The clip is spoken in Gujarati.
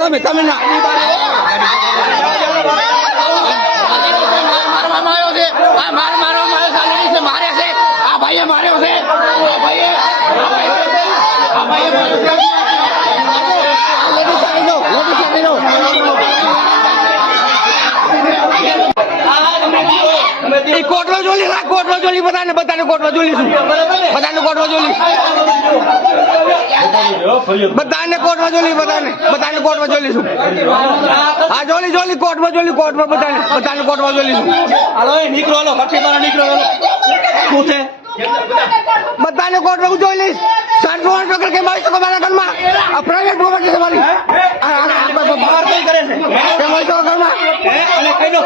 તમે તમે ના મારવામાં આવ્યો છે આ મારવામાં આવ્યો સાલેડી છે મારે છે આ ભાઈએ માર્યો છે આ ભાઈએ કોટલો જોલી કોટલો જોલી બધાને કોટલો જોલી છું બધાને કોટલો જોલી બધાને કોટમાં જોલી બધાને કોટમાં જોલી છું હા જોલી કોટમાં બધાને કોટમાં જોલી છું હાલો નીકળો હાલો કઠી બાર નીકળો શું છે બધાને કોટમાં જોઈ લઈશ 60 ટકા કે મારી શકો મારા ઘરમાં આ પ્રાઇવેટ પ્રોપર્ટી છે મારી બહાર કઈ કરે છે કે મારી શકો ઘરમાં અને કઈનો